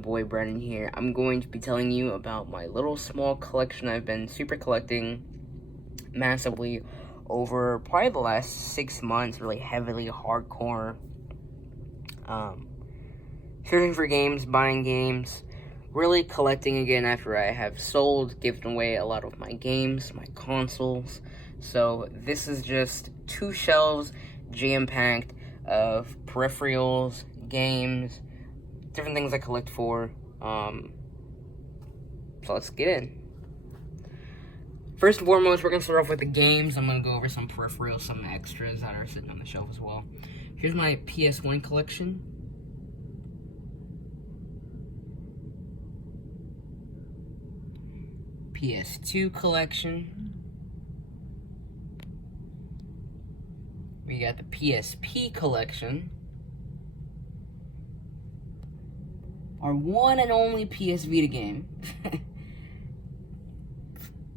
boy Brandon here. I'm going to be telling you about my little small collection I've been super collecting massively over probably the last 6 months, really heavily hardcore. Searching for games, buying games, really collecting again after I have given away a lot of my games, my consoles. So this is just 2 shelves jam-packed of peripherals, games, different things I collect for. So let's get in. First and foremost, we're going to start off with the games. I'm going to go over some peripherals, some extras that are sitting on the shelf as well. Here's my PS1 collection. PS2 collection. We got the PSP collection. Our one and only PS Vita game.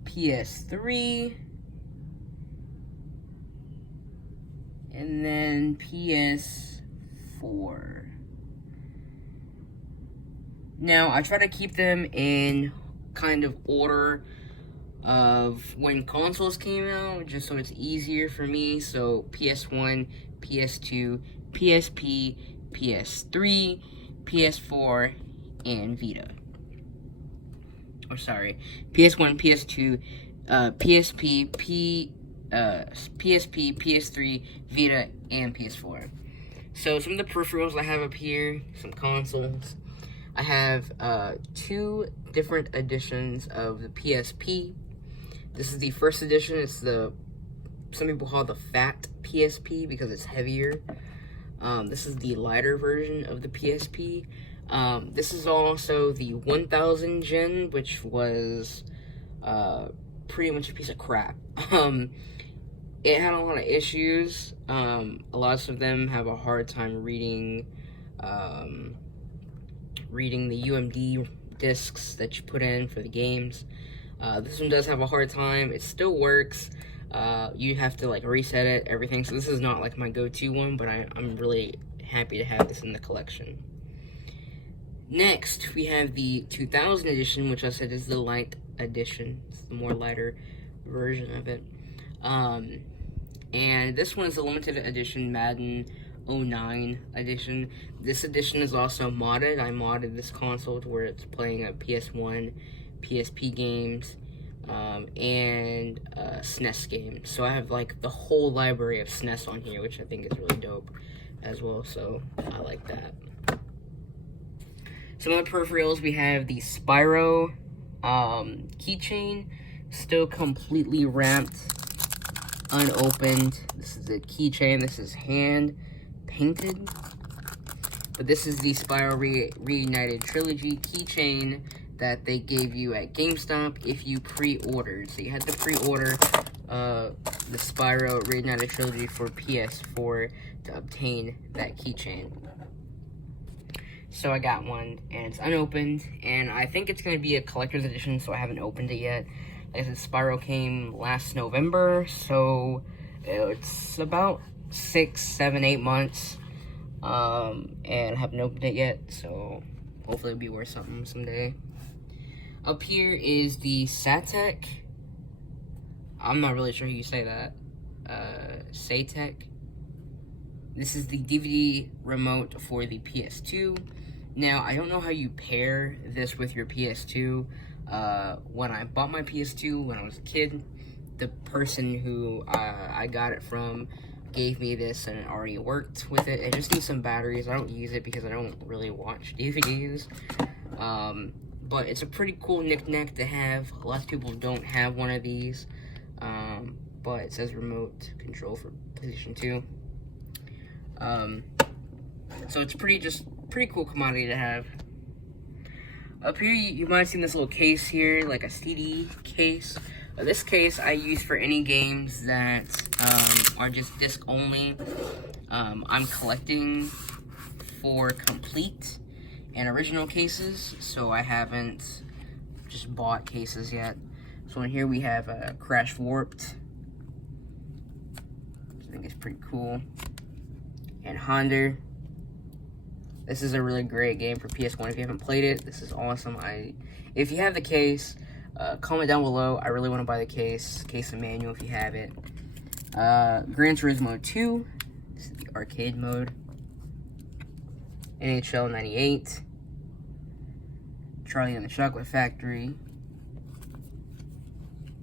PS3. And then PS4. Now, I try to keep them in kind of order of when consoles came out, just so it's easier for me. So PS1, PS2, PSP, PS3, PS4, and Vita. Oh, sorry. PS1, PS2, PSP, PSP, PS3, Vita, and PS4. So some of the peripherals I have up here, some consoles. I have 2 different editions of the PSP. This is the first edition. It's some people call it the fat PSP because it's heavier. This is the lighter version of the PSP. This is also the 1000 gen, which was pretty much a piece of crap. It had a lot of issues. A lot of them have a hard time reading the UMD discs that you put in for the games. This one does have a hard time. It still works. You have to like reset it, everything. So this is not like my go-to one, but I'm really happy to have this in the collection. Next, we have the 2000 edition, which I said is the light edition. It's the more lighter version of it. And this one is a limited edition Madden 09 edition. This edition is also modded. I modded this console to where it's playing a PS1, PSP games, and SNES games. So I have like the whole library of SNES on here, which I think is really dope as well. So I like that. Some of the peripherals, we have the Spyro keychain, still completely wrapped, unopened. This is the keychain. This is hand painted, but this is the Spyro Reunited Trilogy keychain that they gave you at GameStop if you pre-ordered. So you had to pre-order the Spyro Reunited Trilogy for PS4 to obtain that keychain. So I got one, and it's unopened, and I think it's going to be a collector's edition, so I haven't opened it yet. Like I said, Spyro came last November, so it's about 6, 7, 8 months, and I haven't opened it yet, so hopefully it'll be worth something someday. Up here is the Satek. I'm not really sure how you say that. Satek. This is the DVD remote for the PS2. Now, I don't know how you pair this with your PS2. When I bought my PS2 when I was a kid, the person who I got it from gave me this, and it already worked with it. It just needs some batteries. I don't use it because I don't really watch DVDs. But it's a pretty cool knick-knack to have. A lot of people don't have one of these. But it says remote control for PlayStation 2. So it's pretty cool commodity to have. Up here, you might have seen this little case here, like a CD case. This case I use for any games that are just disc only. I'm collecting for complete and original cases, so I haven't just bought cases yet. So in here we have Crash Warped, which I think is pretty cool. Einhander, This is a really great game for PS1. If you haven't played it, this is awesome. If you have the case, comment down below. I really want to buy the case and manual if you have it. Gran Turismo 2. This is the arcade mode. NHL 98. Charlie and the Chocolate Factory.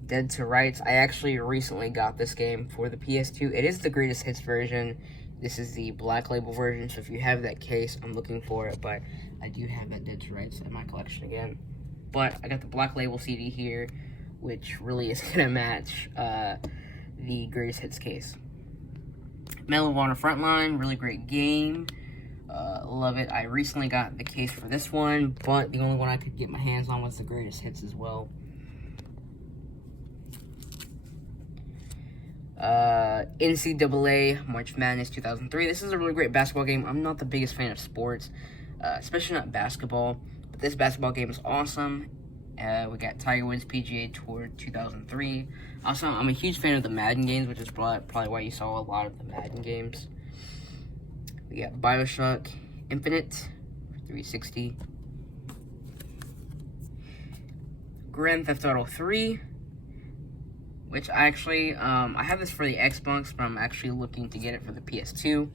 Dead to Rights. I actually recently got this game for the PS2. It is the greatest hits version. This is the black label version, so if you have that case, I'm looking for it, but I do have that Dead to Rights in my collection again. But I got the black label CD here, which really is going to match the greatest hits case. Medal of Honor Frontline, really great game. Love it. I recently got the case for this one, but the only one I could get my hands on was the greatest hits as well. NCAA March Madness 2003. This is a really great basketball game. I'm not the biggest fan of sports, especially not basketball, but this basketball game is awesome. We got Tiger Woods PGA Tour 2003. Also, I'm a huge fan of the Madden games, which is probably why you saw a lot of the Madden games. We got BioShock Infinite 360. Grand Theft Auto 3. Which actually, I have this for the Xbox, but I'm actually looking to get it for the PS2.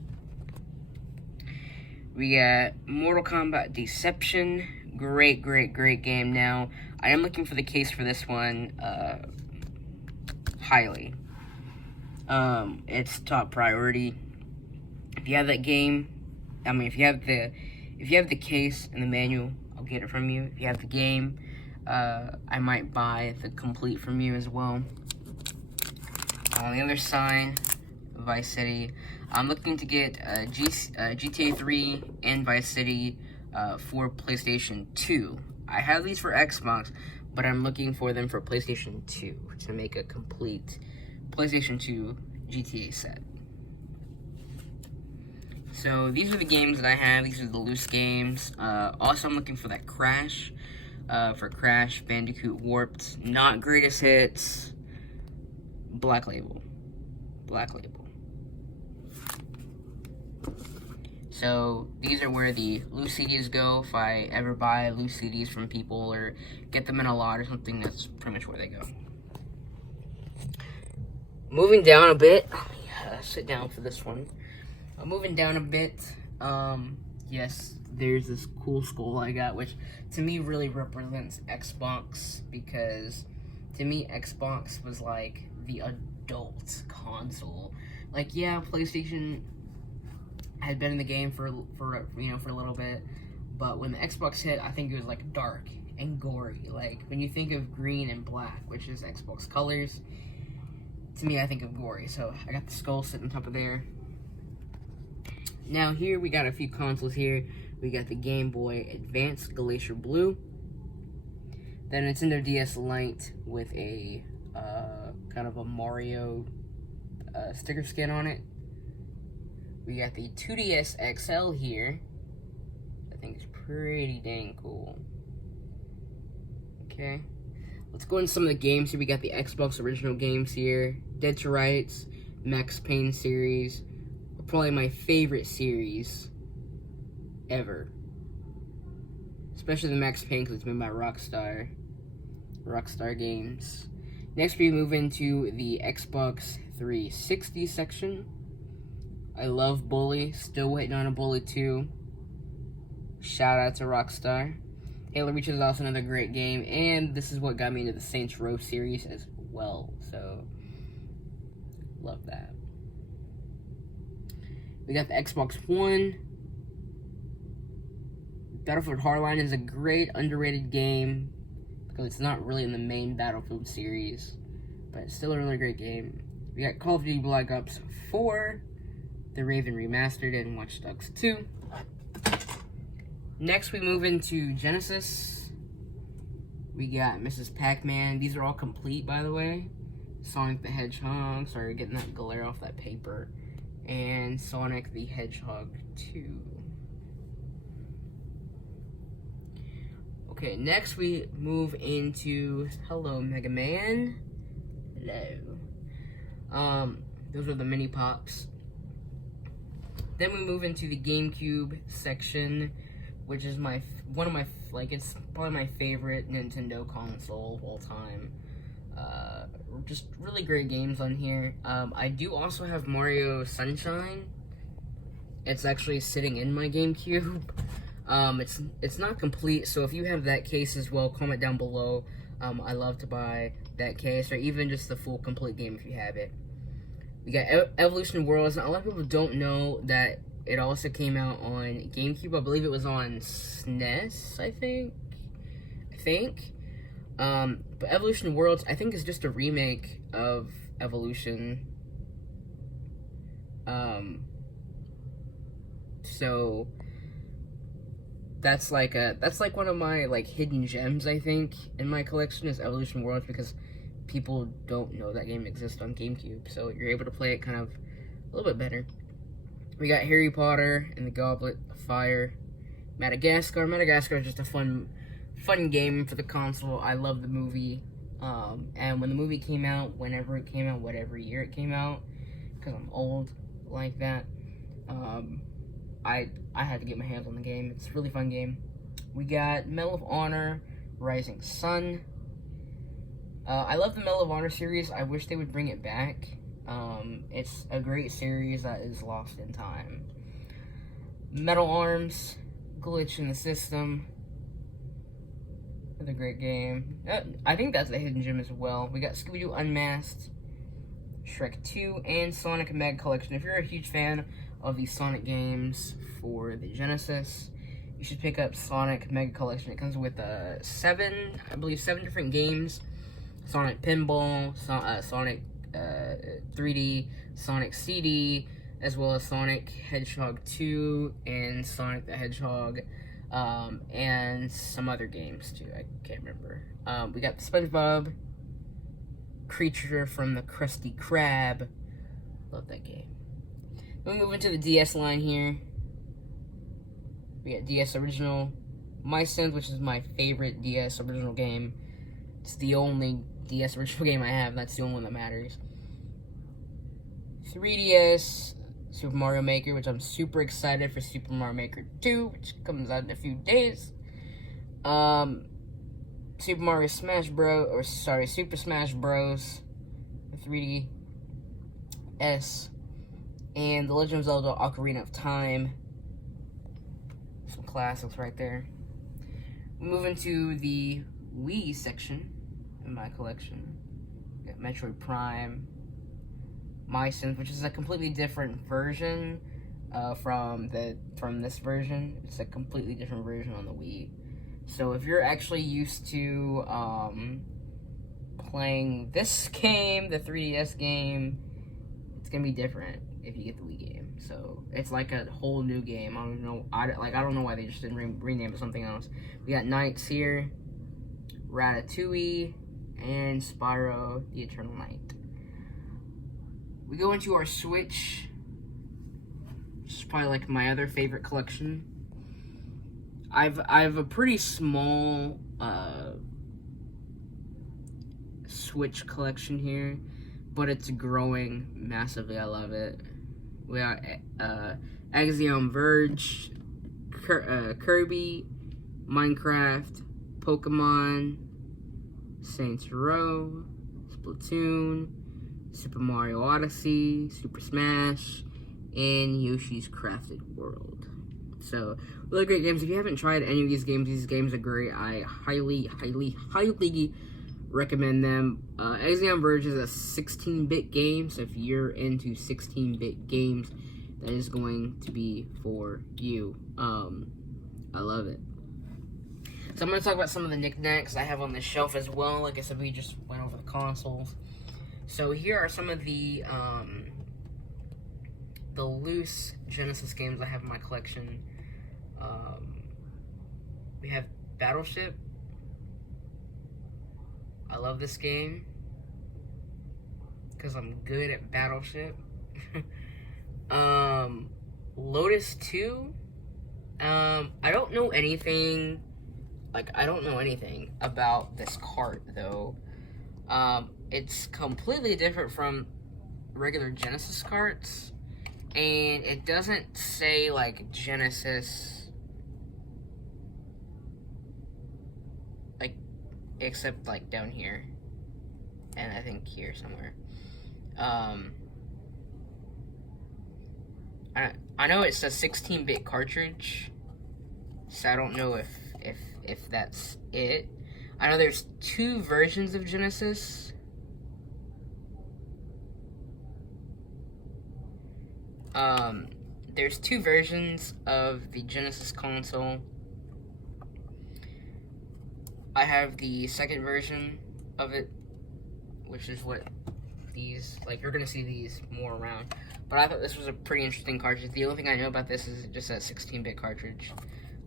We got Mortal Kombat Deception. Great game. Now, I am looking for the case for this one, highly. It's top priority. If you have that game, if you have the case and the manual, I'll get it from you. If you have the game, I might buy the complete from you as well. On the other side, Vice City. I'm looking to get GTA 3 and Vice City for PlayStation 2. I have these for Xbox, but I'm looking for them for PlayStation 2 to make a complete PlayStation 2 GTA set. So these are the games that I have. These are the loose games. Also, I'm looking for that Crash. For Crash, Bandicoot Warped. Not greatest hits. Black label. So these are where the loose CDs go. If I ever buy loose CDs from people or get them in a lot or something, that's pretty much where they go. Moving down a bit. Sit down for this one. Moving down a bit. Yes, there's this cool skull I got, which to me really represents Xbox, because to me Xbox was like the adult console. Like, yeah, PlayStation had been in the game for a little bit, but when the Xbox hit, I think it was like dark and gory. Like when you think of green and black, which is Xbox colors, to me I think of gory. So I got the skull sitting on top of there. Now here we got a few consoles here. We got the Game Boy Advance Glacier Blue, then Nintendo DS Lite with a kind of a Mario sticker skin on it. We got the 2DS XL here. I think it's pretty dang cool. Okay, let's go into some of the games here. We got the Xbox original games here. Dead to Rights, Max Payne series. Probably my favorite series ever. Especially the Max Payne, because it's made by Rockstar Games. Next we move into the Xbox 360 section. I love Bully. Still waiting on a Bully 2. Shout out to Rockstar. Halo Reach is also another great game, and this is what got me into the Saints Row series as well. So, love that. We got the Xbox One. Battlefield Hardline is a great underrated game because it's not really in the main Battlefield series, but it's still a really great game. We got Call of Duty Black Ops 4, The Raven Remastered, and Watch Dogs 2. Next, we move into Genesis. We got Mrs. Pac-Man. These are all complete, by the way. Sonic the Hedgehog. Sorry, getting that glare off that paper. And Sonic the Hedgehog 2. Okay, next we move into Hello Mega Man. Hello. Those are the mini pops. Then we move into the GameCube section, which is it's probably my favorite Nintendo console of all time. Just really great games on here. I do also have Mario Sunshine. It's actually sitting in my GameCube. It's not complete, so if you have that case as well, comment down below. I love to buy that case, or even just the full complete game if you have it. We got Evolution Worlds, and a lot of people don't know that it also came out on GameCube. I believe it was on SNES, I think. But Evolution Worlds, I think, is just a remake of Evolution. So that's like one of my hidden gems, I think, in my collection is Evolution Worlds, because people don't know that game exists on GameCube, so you're able to play it kind of a little bit better. We got Harry Potter and the Goblet of Fire, Madagascar. Madagascar is just a fun game for the console. I love the movie, and when the movie came out, whenever it came out, whatever year it came out, because I'm old like that, I had to get my hands on the game. It's a really fun game. We got Medal of Honor, Rising Sun. I love the Medal of Honor series. I wish they would bring it back. It's a great series that is lost in time. Metal Arms, Glitch in the System. Another great game. I think that's a hidden gem as well. We got Scooby-Doo Unmasked, Shrek 2, and Sonic Mega Collection. If you're a huge fan of the Sonic games for the Genesis, you should pick up Sonic Mega Collection. It comes with seven different games. Sonic Pinball, Sonic 3D, Sonic CD, as well as Sonic Hedgehog 2 and Sonic the Hedgehog, and some other games too. I can't remember. We got the SpongeBob, Creature from the Krusty Krab. Love that game. Then we move into the DS line here. We got DS Original, My Sins, which is my favorite DS Original game. It's the only DS Original game I have. That's the only one that matters. 3DS, Super Mario Maker, which I'm super excited for. Super Mario Maker 2, which comes out in a few days. Super Smash Bros. 3DS, and The Legend of Zelda: Ocarina of Time. Some classics right there. We move into the Wii section in my collection. We got Metroid Prime, My Sins, which is a completely different version from this version. It's a completely different version on the Wii. So if you're actually used to playing this game, the 3DS game, it's gonna be different if you get the Wii game. So it's like a whole new game. I don't know why they just didn't rename it something else. We got Knights here, Ratatouille, and Spyro the Eternal Knight. We go into our Switch, which is probably like my other favorite collection. I've a pretty small Switch collection here, but it's growing massively. I love it. We got Axiom Verge, Kirby, Minecraft, Pokemon, Saints Row, Splatoon, Super Mario Odyssey, Super Smash, and Yoshi's Crafted World. So, really great games. If you haven't tried any of these games are great. I highly recommend them. Axiom Verge is a 16-bit game, so if you're into 16-bit games, that is going to be for you. I love it. So I'm going to talk about some of the knickknacks I have on the shelf as well. Like I said, we just went over the consoles. So here are some of the loose Genesis games I have in my collection. We have Battleship. I love this game because I'm good at Battleship. Lotus 2. I don't know anything about this cart though. It's completely different from regular Genesis carts, And it doesn't say, like, Genesis, like, except, like, down here. And I think here somewhere. I know it's a 16-bit cartridge, so I don't know if that's it. I know there's 2 versions of Genesis. There's 2 versions of the Genesis console. I have the second version of it, which is what these, like, you're gonna see these more around. But I thought this was a pretty interesting cartridge. The only thing I know about this is just a 16-bit cartridge.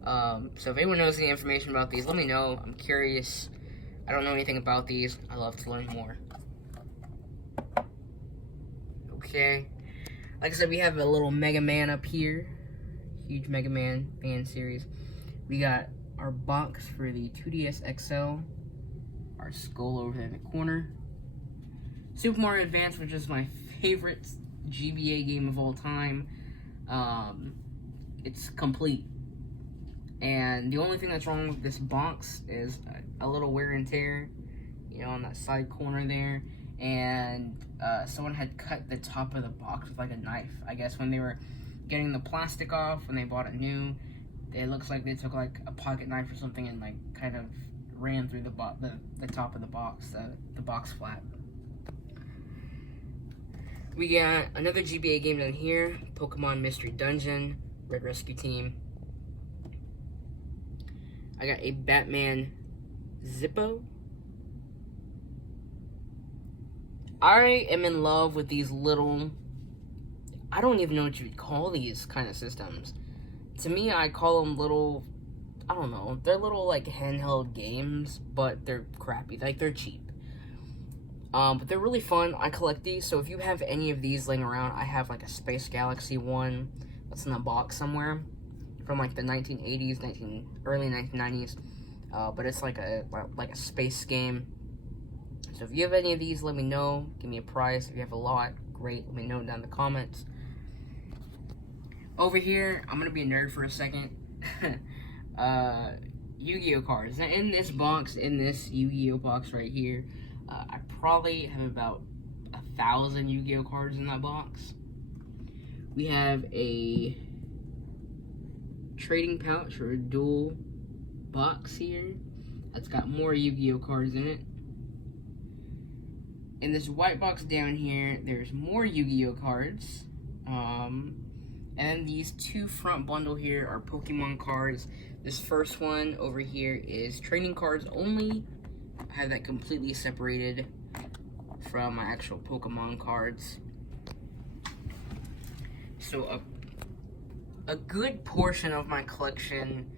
So if anyone knows any information about these, let me know. I'm curious. I don't know anything about these. I love to learn more. Okay. Like I said, we have a little Mega Man up here. Huge Mega Man fan series. We got our box for the 2DS XL. Our skull over there in the corner. Super Mario Advance, which is my favorite GBA game of all time. It's complete. And the only thing that's wrong with this box is a little wear and tear, you know, on that side corner there. And someone had cut the top of the box with like a knife. I guess when they were getting the plastic off, when they bought it new, it looks like they took like a pocket knife or something and like kind of ran through the top of the box, the box flap. We got another GBA game down here, Pokemon Mystery Dungeon, Red Rescue Team. I got a Batman Zippo. I am in love with these little, I don't even know what you would call these kind of systems. To me, I call them little, I don't know, they're little like handheld games, but they're crappy, like they're cheap. But they're really fun. I collect these, so if you have any of these laying around, I have like a Space Galaxy one that's in a box somewhere from like the 1980s, early 1990s. But it's like a space game. So if you have any of these, let me know. Give me a price. If you have a lot, great. Let me know down in the comments. Over here, I'm gonna be a nerd for a second. Yu-Gi-Oh cards. Now in this box, in this Yu-Gi-Oh box right here, I probably have about 1,000 Yu-Gi-Oh cards in that box. We have a trading pouch or a dual box here that's got more Yu-Gi-Oh cards in it. In this white box down here, there's more Yu-Gi-Oh cards. And these 2 front bundle here are Pokemon cards. This first one over here is trading cards only. I have that completely separated from my actual Pokemon cards. So a good portion of my collection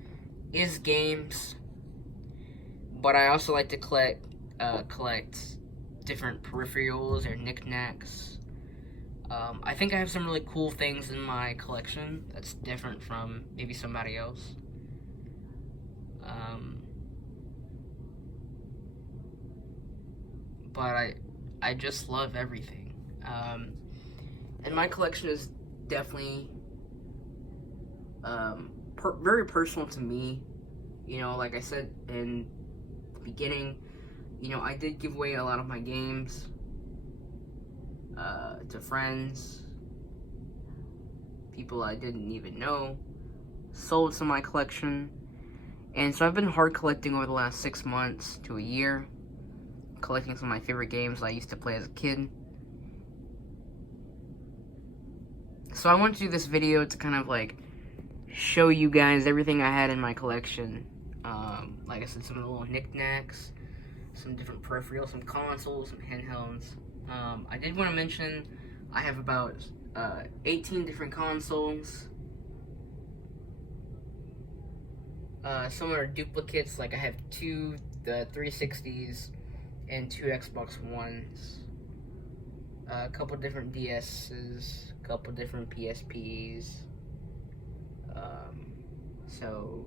is games, but I also like to collect different peripherals or knickknacks. I think I have some really cool things in my collection that's different from maybe somebody else. But I just love everything. And my collection is definitely very personal to me. You know, like I said in the beginning, you know, I did give away a lot of my games to friends, people I didn't even know, sold some of my collection, and so I've been hard collecting over the last 6 months to a year, collecting some of my favorite games I used to play as a kid. So I want to do this video to kind of like show you guys everything I had in my collection. Like I said, some of the little knickknacks, some different peripherals, some consoles, some handhelds. I did want to mention I have about 18 different consoles. Some are duplicates, like I have 2 360s and 2 Xbox Ones. A couple different DS's, a couple different PSPs. So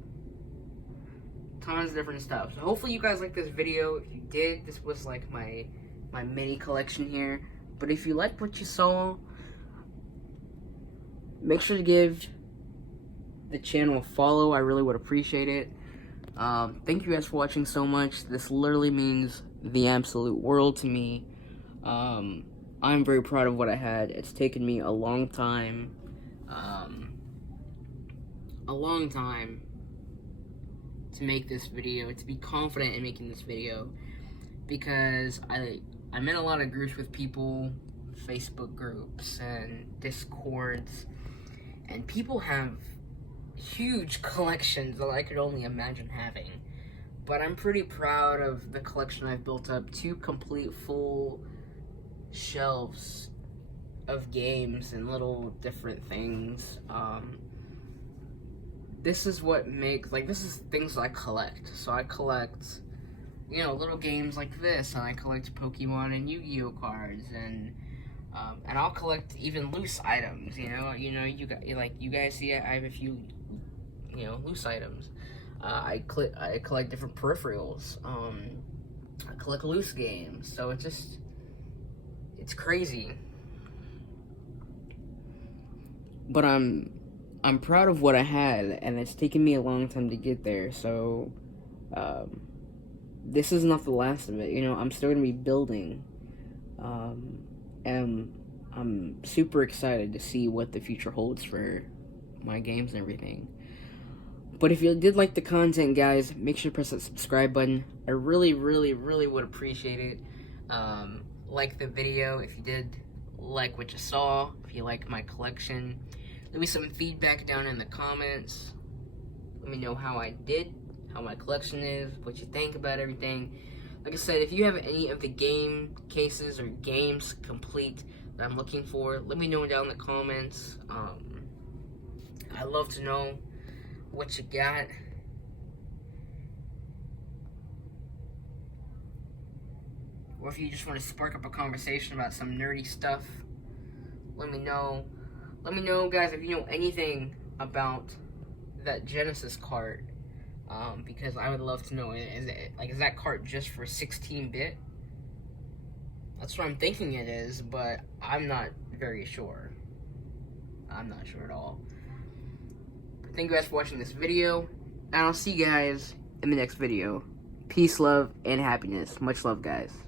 tons of different stuff. So hopefully you guys like this video. If you did, this was like my mini collection here. But if you liked what you saw, make sure to give the channel a follow. I really would appreciate it. Thank you guys for watching so much. This literally means the absolute world to me. I'm very proud of what I had. It's taken me a long time. To make this video, to be confident in making this video, because I'm in a lot of groups with people, Facebook groups and Discords, and people have huge collections that I could only imagine having. But I'm pretty proud of the collection I've built up, 2 complete full shelves of games and little different things. This is what makes, like, this is things I collect. So I collect, you know, little games like this, and I collect Pokemon and Yu-Gi-Oh cards, and I'll collect even loose items. You guys see, I have a few, loose items. I collect different peripherals. I collect loose games. So it's crazy. But I'm proud of what I had, and it's taken me a long time to get there, so, this is not the last of it. I'm still gonna be building, and I'm super excited to see what the future holds for my games and everything. But if you did like the content, guys, make sure to press that subscribe button. I really, really, really would appreciate it. Like the video if you did like what you saw, if you like my collection. Leave me some feedback down in the comments. Let me know how I did, how my collection is, what you think about everything. Like I said, if you have any of the game cases or games complete that I'm looking for, let me know down in the comments. I'd love to know what you got. Or if you just want to spark up a conversation about some nerdy stuff, let me know. Let me know, guys, if you know anything about that Genesis cart, because I would love to know. Is that cart just for 16-bit? That's what I'm thinking it is, but I'm not very sure. I'm not sure at all. But thank you guys for watching this video, and I'll see you guys in the next video. Peace, love, and happiness. Much love, guys.